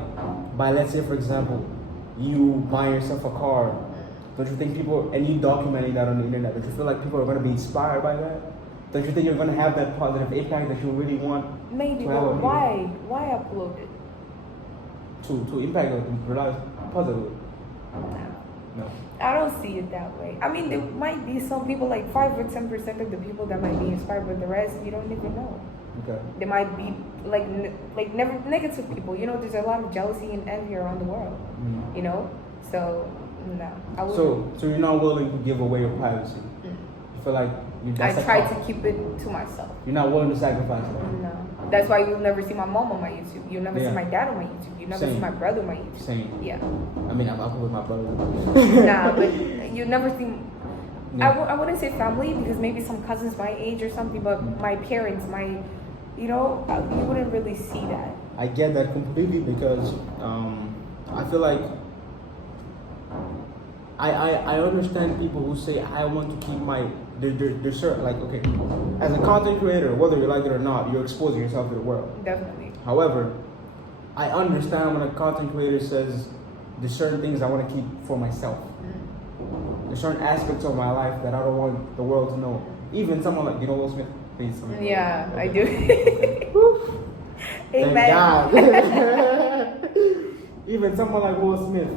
by, let's say for example, you buy yourself a car, don't you think people, and you documenting that on the internet, don't you feel like people are going to be inspired by that? Don't you think you're going to have that positive impact that you really want? Maybe, but why upload it? To impact your life positively. No. I don't see it that way. I mean, there might be some people, like 5 or 10% of the people that might be inspired, but the rest you don't even know. Okay. There might be never negative people. You know, there's a lot of jealousy and envy around the world. You know, so no. So you're not willing to give away your privacy. You feel like I try to keep it to myself. You're not willing to sacrifice it. No. That's why you'll never see my mom on my YouTube. You'll never see my dad on my YouTube. You'll never see my brother on my YouTube. Same. Yeah. I mean, I'm up with my brother. Nah, but you never see. Yeah. I wouldn't say family because maybe some cousins my age or something, but my parents, you know, you wouldn't really see that. I get that completely because I feel like I understand people who say I want to keep they're certain, like, okay, as a content creator, whether you like it or not, you're exposing yourself to the world. Definitely. However, I understand when a content creator says there's certain things I want to keep for myself. There's certain aspects of my life that I don't want the world to know. Even someone like, you know, Will Smith? Please. Yeah, okay. I do. Thank God. Even someone like Will Smith,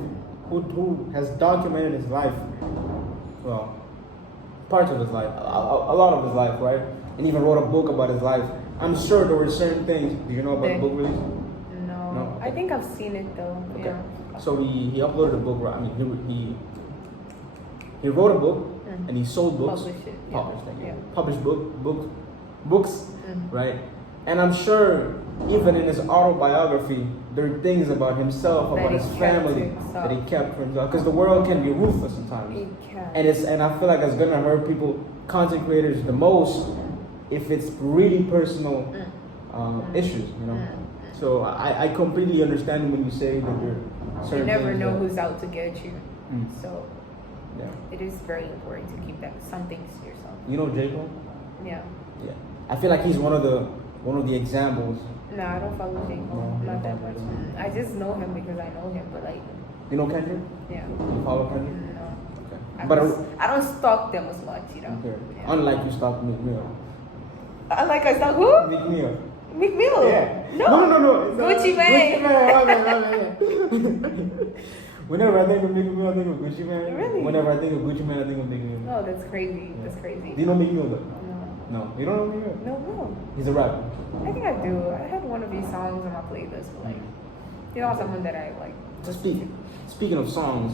who has documented his life, well, parts of his life, a lot of his life, right? And even wrote a book about his life. I'm sure there were certain things. Do you know about the book release? No. Okay. I think I've seen it though. Okay. Yeah. So he uploaded a book, right? I mean, he wrote a book and he sold books. Published it. Published books, right? And I'm sure even in his autobiography, there are things about himself, about his family that he kept for himself. Because the world can be ruthless sometimes. It can. And I feel like it's gonna hurt people, content creators, the most if it's really personal issues, you know. So I completely understand when you say that you're certain. You never know who's out to get you. So Yeah. it is very important to keep that some things to yourself. You know J. Cole? Yeah. Yeah. I feel like he's one of the examples. No, I don't follow J. Cole. No, Not that no. much. I just know him because I know him, but like, You know Kendrick? yeah. You follow Kendrick? No. Okay. I don't stalk them as much, you know. Okay. Yeah. Unlike you stalk Meek Mill. Unlike I stalk who? Meek Mill. Meek Mill. Yeah. No. No. It's, Gucci Mane. Gucci Mane. Yeah. Whenever I think of Meek Mill, I think of Gucci Mane. Really? Whenever I think of Gucci Mane, I think of Meek Mill. No, that's crazy. Yeah. That's crazy. Do you know Meek Mill though? No. No. You don't know Meek Mill? No. He's a rapper. I think I do. I had one of these songs on my playlist, but like, you know, someone that I like. Speaking of songs,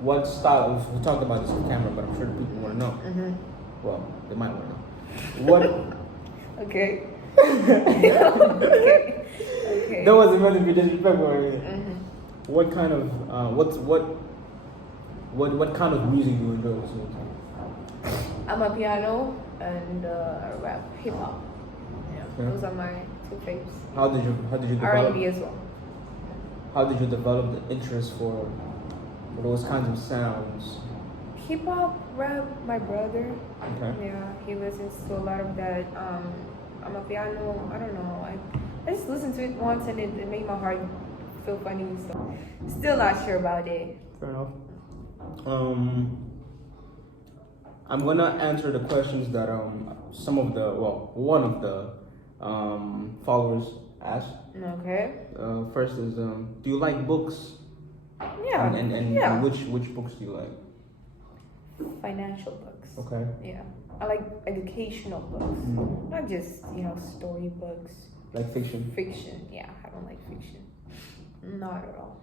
what style? We talked about this on camera, but I'm sure the people want to know. Well, they might want to know. What? Okay. Okay. That wasn't meant to be disrespectful. What kind of what kind of music do you enjoy listening to? I'm a piano and rap, hip hop. Yeah, Okay. those are my two faves. How did you develop? R&B as well. How did you develop the interest for those kinds of sounds? Hip hop, rap. My brother. Okay. Yeah, he listens to a lot of that. I'm a piano. I don't know. I just listened to it once and it made my heart feel funny. So still not sure about it. Fair enough. I'm gonna answer the questions that one of the followers asked. Okay. First is do you like books? Yeah. And yeah. which books do you like? Financial books. Okay. Yeah. I like educational books, not just story books. Like fiction. Fiction. Yeah, I don't like fiction. Not at all.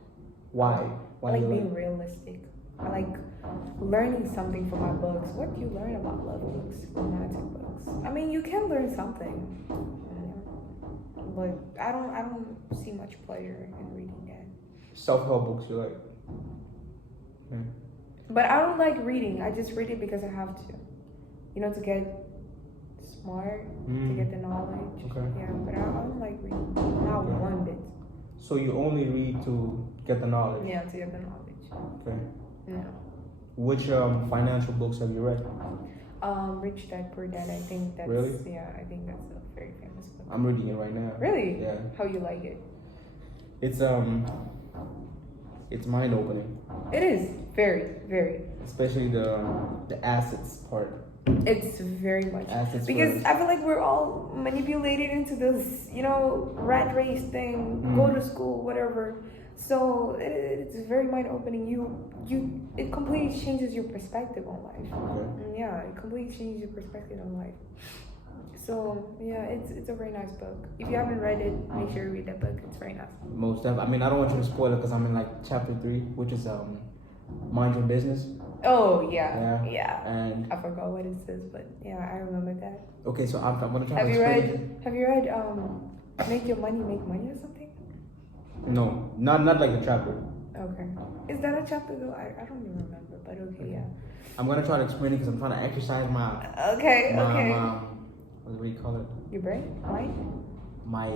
Why? I like being realistic. I like learning something from my books. What do you learn about love books, romantic books? I mean, you can learn something, but I don't see much pleasure in reading that. Self-help books you like? Okay. But I don't like reading. I just read it because I have to, to get smart, to get the knowledge. Okay. Yeah, but I don't like reading. Not one bit. So you only read to get the knowledge? Yeah, to get the knowledge. Okay. Yeah. Which financial books have you read? Rich Dad Poor Dad. I think that's Really? Yeah, I think that's a very famous book. I'm reading it right now. Really? Yeah. How you like it? It's mind opening. It is very, very. Especially the assets part. It's very much Assets because first. I feel like we're all manipulated into this, rat race thing. Go to school, whatever. So it's very mind opening. It completely changes your perspective on life. Okay. Yeah, it completely changes your perspective on life. So yeah, it's a very nice book. If you haven't read it, make sure you read that book. It's very nice. Most definitely. I mean, I don't want you to spoil it because I'm in like chapter 3, which is mind your business. Oh yeah. And I forgot what it says, but yeah, I remember that. okay, so I'm gonna try Have to you explain read? Have you read Make Your Money Make Money or something? No, not like the chapter. Okay. Is that a chapter though? I don't even remember, but okay, yeah. I'm gonna try to explain it because I'm trying to exercise my Okay. what do you call it? Your brain? Mind? My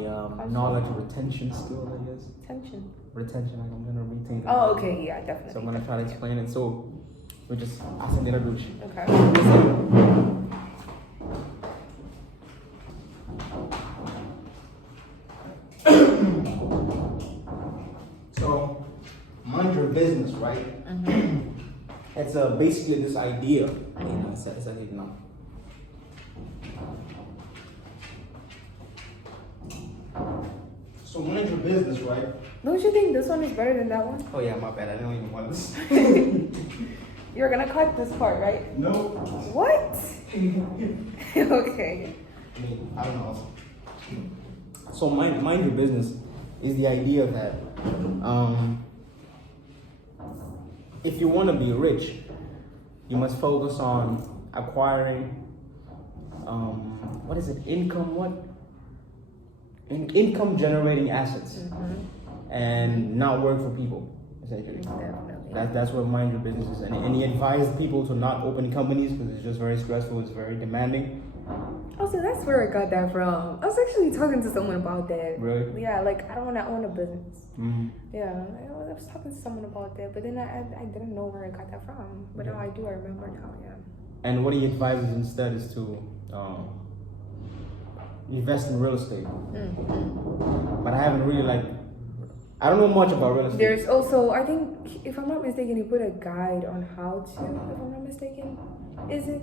knowledge retention skill, I guess. Tension. Retention, like I'm gonna retain it. Oh, okay, yeah, definitely. So I'm gonna try to explain it. So we just acendere luce. Okay. So mind your business, right? It's basically this idea. So mind your business, right? Don't you think this one is better than that one? Oh yeah, my bad. I don't even want this. You're gonna cut this part, right? No. What? Okay. I mean, I don't know. So mind your business is the idea that if you want to be rich, you must focus on acquiring income generating assets and not work for people, essentially. Definitely. That's what mind your business is. And he advised people to not open companies because it's just very stressful, it's very demanding. Also, that's where I got that from. I was actually talking to someone about that. Really? Yeah, like I don't want to own a business. Mm-hmm. Yeah, I was talking to someone about that, but then I didn't know where I got that from. But now I do. I remember now. Yeah. And what he advises instead is to invest in real estate. Mm-hmm. But I haven't really I don't know much about real estate. There's also, I think, if I'm not mistaken, he put a guide on how to. If I'm not mistaken, is it?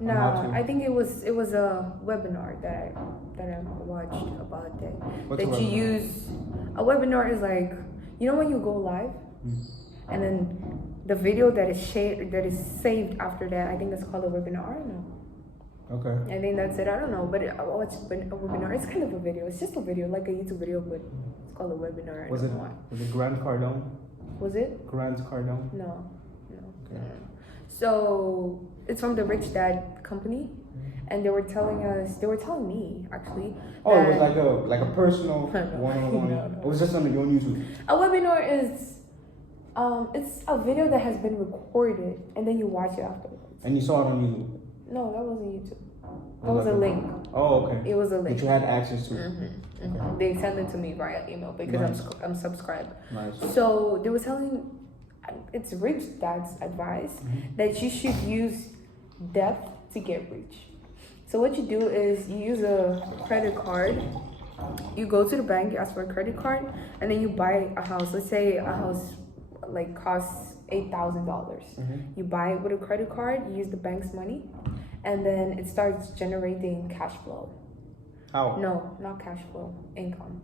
No, I think it was a webinar that I watched about that. What's that a you webinar? use. A webinar is like, you know when you go live, and then the video that is saved after that. I think that's called a webinar. I don't know. Okay. I think that's it. I don't know, but what's a webinar? It's kind of a video. It's just a video, like a YouTube video, but it's called a webinar. Was it Grant Cardone? Was it? Grant Cardone? No. Okay. So it's from the Rich Dad company, and they were telling me actually. Oh, it was like a personal No. one-on-one. No. It was just on your own YouTube. A webinar is, it's a video that has been recorded, and then you watch it afterwards. And you saw it on YouTube. No, that wasn't YouTube. That was a link. Oh, okay. It was a link. That you had access to. Mm-hmm. They sent it to me via email because I'm subscribed. Nice. So they were telling, it's Rich Dad's advice that you should use depth to get rich. So what you do is you use a credit card. You go to the bank, you ask for a credit card, and then you buy a house. Let's say a house costs $8,000. You buy it with a credit card. You use the bank's money, and then it starts generating cash flow. How? No, not cash flow. Income.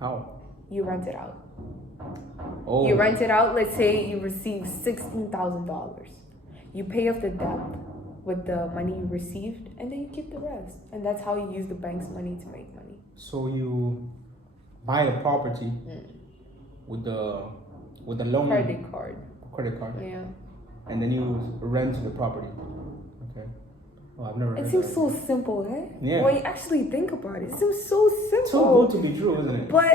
How? You rent it out. Oh. You rent it out. Let's say you receive $16,000. You pay off the debt with the money you received, and then you keep the rest. And that's how you use the bank's money to make money. So you buy the property with the loan credit card. Yeah. And then you rent the property. Okay. Oh, I've never. It seems so simple, eh? Yeah. When you actually think about it, it seems so simple. Too good to be true, isn't it? But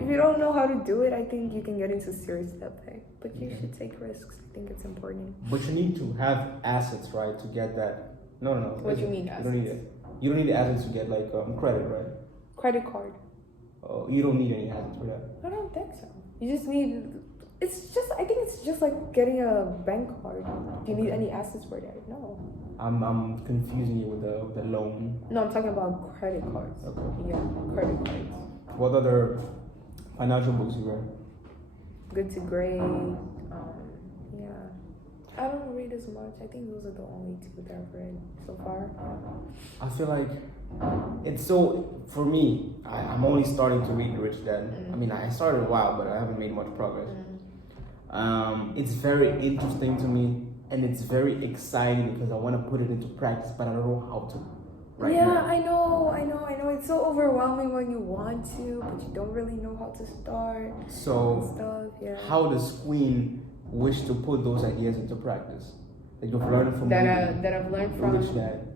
if you don't know how to do it, I think you can get into serious debt. But you should take risks. I think it's important. But you need to have assets, right, to get that. No. What do you mean You assets? don't need it. You don't need assets to get credit, right? Credit card. Oh, you don't need any assets for that. I don't think so. You just need. I think it's just like getting a bank card. Do you need any assets for that? No. I'm confusing you with the loan. No, I'm talking about credit cards. Okay. Yeah, credit cards. What other financial books you read? Good to Great. Yeah. I don't read as much. I think those are the only two that I've read so far. I feel like it's so, for me, I'm only starting to read Rich Dad. I mean, I started a while, but I haven't made much progress. It's very interesting to me, and it's very exciting because I want to put it into practice, but I don't know how to. Now. I know. It's so overwhelming when you want to, but you don't really know how to start. So, stuff, yeah. How does Queen wish to put those ideas into practice that you've learned from that I've learned from Rich Dad?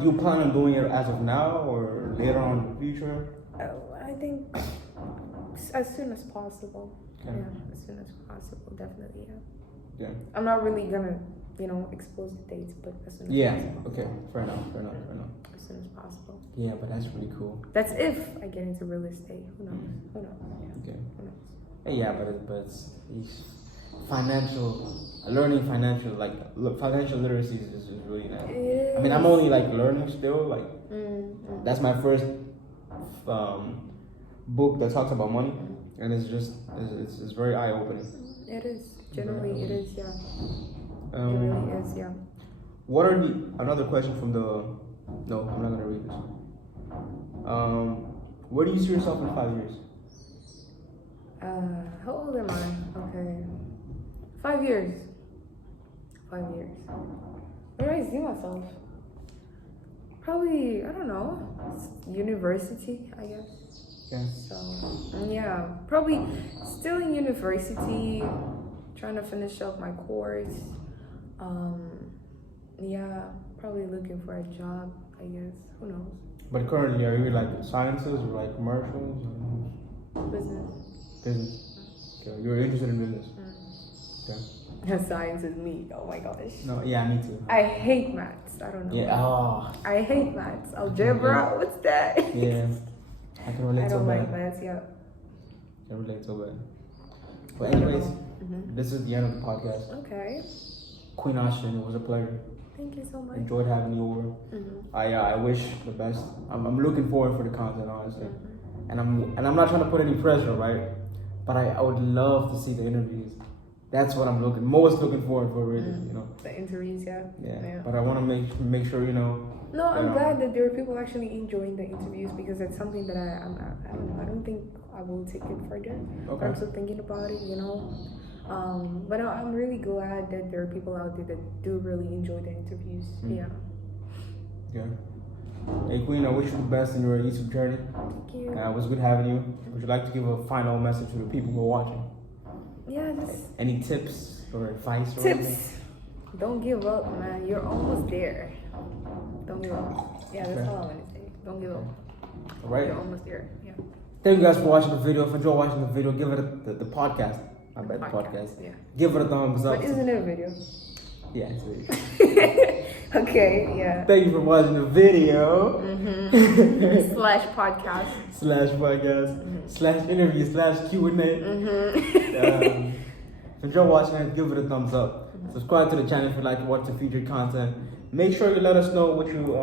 Do you plan on doing it as of now or later on in the future? I think as soon as possible. Okay. Yeah, as soon as possible, definitely. Yeah. I'm not really gonna, expose the dates, but as soon as possible. Okay. Fair enough. As soon as possible. Yeah, but that's really cool. That's if I get into real estate. Who knows? Yeah. Okay. Who knows? Yeah, but it's learning financial literacy is really nice. I mean, I'm only learning still. That's my first book that talks about money, and it's very eye opening. It is. Generally, it is. Yeah. It Um, really is. Yeah. What are another question from the? No, I'm not gonna read this. Where do you see yourself in 5 years? How old am I? Okay. 5 years. 5 years. Where do I see myself? Probably, I don't know, university, I guess. Okay. So, yeah, probably still in university, trying to finish up my course. Yeah, probably looking for a job, I guess. Who knows? But currently, are you sciences or commercials? Business. Business. Okay, you're interested in business. Okay. Science is me. Oh my gosh. No, yeah, me too. I hate maths. I don't know. Yeah. Oh. I hate maths. Algebra. What's that? Yeah. I can relate I so don't bad. like maths. Yeah. I can relate so bad. But anyways, this is the end of the podcast. Okay. Queenashlynn, it was a pleasure. Thank you so much. Enjoyed having you over. I wish the best. I'm looking forward for the content, honestly. And I'm not trying to put any pressure, right? But I would love to see the interviews. That's what I'm most looking forward for, really. You know. The interviews, yeah. But I want to make sure, you know. No, I'm glad that there are people actually enjoying the interviews because it's something that I don't know. I don't think I will take it further. Okay. I'm still thinking about it, you know. But I'm really glad that there are people out there that do really enjoy the interviews. Yeah. Hey Queen, I wish you the best in your YouTube journey. Thank you. It was good having you. Would you like to give a final message to the people who are watching? Yeah, just any tips or advice? Or tips. anything? Don't give up, man. You're almost there. Don't give up. Yeah, that's all I want to say. Don't give up. All right. You're almost there. Yeah. Thank you guys for watching the video. If you enjoyed watching the video, give it the podcast. I bet the podcast. Yeah. Give it a thumbs up. But isn't it a video? Yeah, it's a video. Okay, yeah. Thank you for watching the video. Slash podcast. Slash podcast. Slash interview. Slash Q&A. If you enjoyed watching it, give it a thumbs up. Subscribe to the channel if you'd like to watch the featured content. Make sure you let us know what you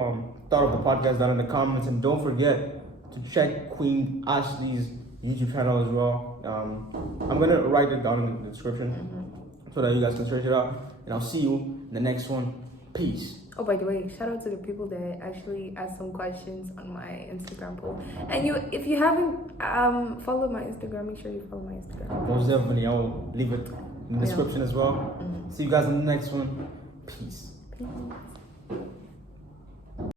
thought of the podcast down in the comments. And don't forget to check Queen Ashley's YouTube channel as well. I'm going to write it down in the description so that you guys can search it out. And I'll see you in the next one. Peace. Oh, by the way, shout out to the people that actually asked some questions on my Instagram poll. And if you haven't followed my Instagram, make sure you follow my Instagram. Most definitely, I'll leave it in the description as well. See you guys in the next one. Peace. Peace.